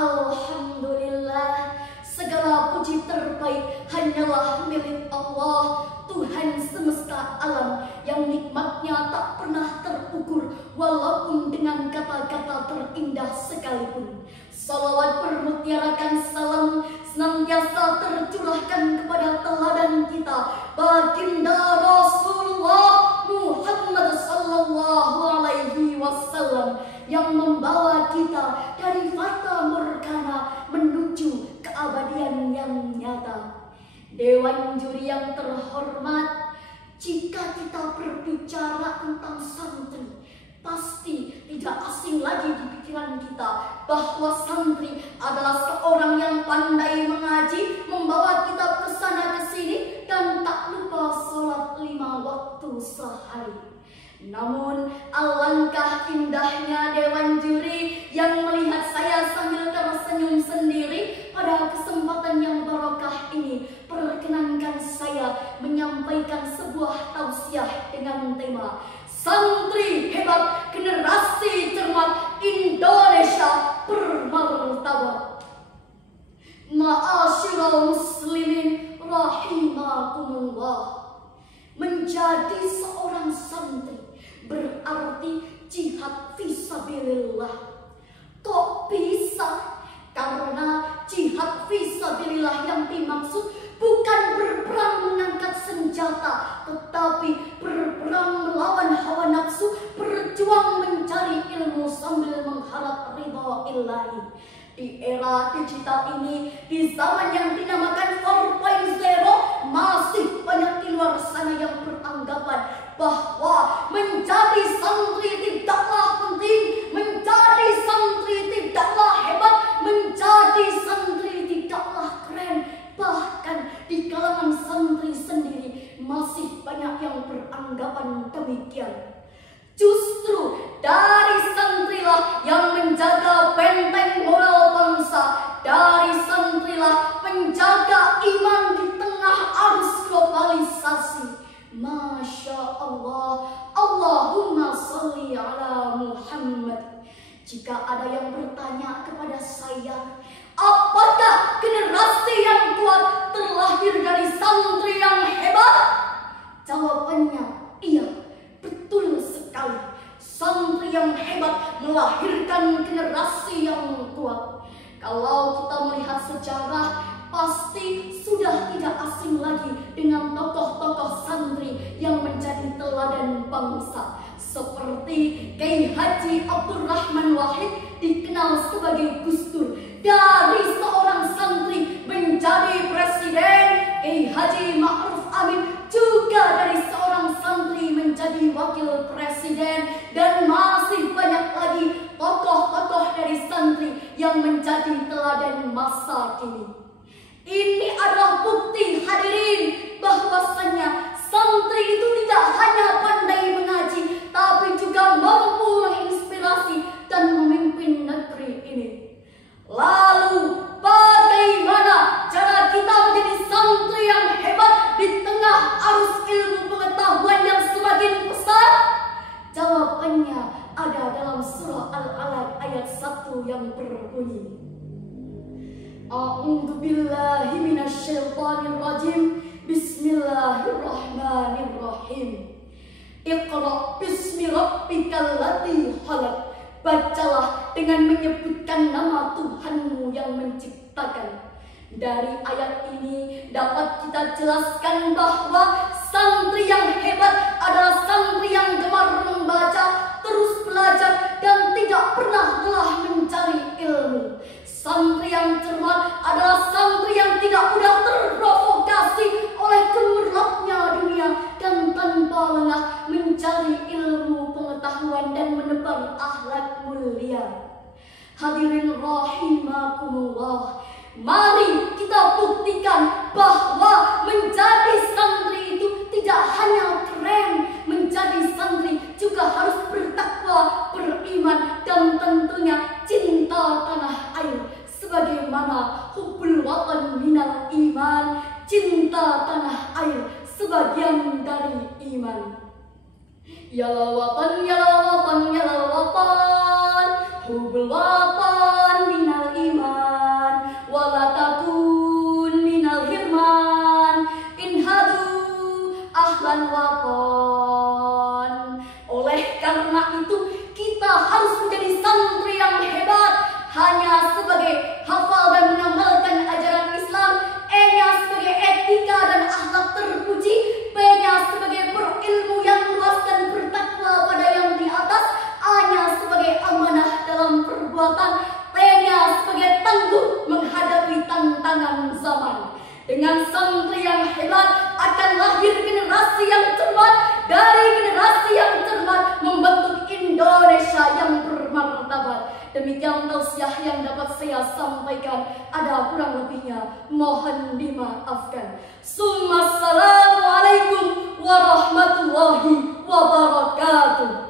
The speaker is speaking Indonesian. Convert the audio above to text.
Alhamdulillah, segala puji terbaik hanyalah milik Allah, Tuhan semesta alam yang nikmatnya tak pernah terukur walaupun dengan kata-kata terindah sekalipun. Salawat bermutiarakan salam senantiasa tercurahkan kepada teladan kita, baginda Rasulullah Muhammad sallallahu alaihi wasallam, yang membawa kita dari fata morgana menuju keabadian yang nyata. Dewan juri yang terhormat, jika kita berbicara tentang santri, pasti tidak asing lagi di pikiran kita bahwa santri adalah seorang yang pandai mengaji, membawa kitab ke sana ke sini, dan tak lupa sholat 5 waktu sehari. Namun alangkah indahnya dewan juri yang melihat saya sambil tersenyum sendiri pada kesempatan yang barokah ini. Perkenankan saya menyampaikan sebuah tausiah dengan tema Santri Hebat, Generasi Cermat Indonesia Bermartabat. Ma'asyiral muslimin rahimakumullah. Menjadi seorang santri berarti jihad fisabilillah. Kok bisa? Karena jihad fisabilillah yang dimaksud bukan berperang mengangkat senjata, tetapi berperang melawan hawa nafsu, berjuang mencari ilmu sambil mengharap ridha ilahi. Di era digital ini, di zaman yang dinamakan 4.0, masih banyak di luar sana yang beranggapan bahwa menjadi santri tidaklah penting, menjadi santri tidaklah hebat, menjadi santri tidaklah keren. Bahkan di kalangan santri sendiri masih banyak yang beranggapan demikian. Justru dari santrilah yang menjaga benteng moral bangsa, dari santrilah penjaga iman di tengah arus globalisasi. Masya Allah, Allahumma salli ala Muhammad. Jika ada yang bertanya kepada saya, apakah generasi yang kuat terlahir dari santri yang hebat? Jawabannya iya, betul sekali. Santri yang hebat melahirkan generasi yang kuat. Kalau kita melihat sejarah, pasti sudah tidak asing lagi dengan tokoh-tokoh santri yang menjadi teladan bangsa. Seperti Kiai Haji Abdurrahman Wahid, dikenal sebagai Gus Dur. Dari seorang santri menjadi presiden, Kiai Haji Ma'ruf Amin juga dari seorang santri menjadi wakil presiden, dan masih banyak lagi tokoh-tokoh dari santri yang menjadi teladan masa kini. Ini adalah bukti hadirin bahwasannya santri itu tidak hanya pandai mengaji, tapi juga mampu menginspirasi dan memimpin negeri ini. Lalu bagaimana cara kita menjadi santri yang hebat di tengah arus ilmu pengetahuan yang semakin besar? Jawabannya ada dalam surah Al-Alaq ayat 1 yang berbunyi, A'udzu billahi minasyaitonir rajim. Bismillahirrahmanirrahim. Iqra bismi rabbikal ladzi khalaq. Bacalah dengan menyebutkan nama Tuhanmu yang menciptakan. Dari ayat ini dapat kita jelaskan bahwa santri yang hebat adalah santri yang gemar membaca, terus belajar, dan tidak pernah lelah mencari ilmu. Santri yang cermat adalah santri yang tidak mudah terprovokasi oleh gemerlapnya dunia, dan tanpa lengah mencari ilmu pengetahuan dan menebar akhlak mulia. Hadirin rahimakumullah, mari kita buktikan bahwa menjadi santri itu tidak hanya keren, menjadi santri juga harus bertakwa, beriman, dan tentunya cinta tanah air. Sebagaimana hubbul watan minal iman, cinta tanah air sebagian dari iman. Ya la watan, ya la watan, ya la watan, hubbul watan minal iman. Demikian tausiah yang dapat saya sampaikan. Ada kurang lebihnya, mohon dimaafkan. Assalamualaikum warahmatullahi wabarakatuh.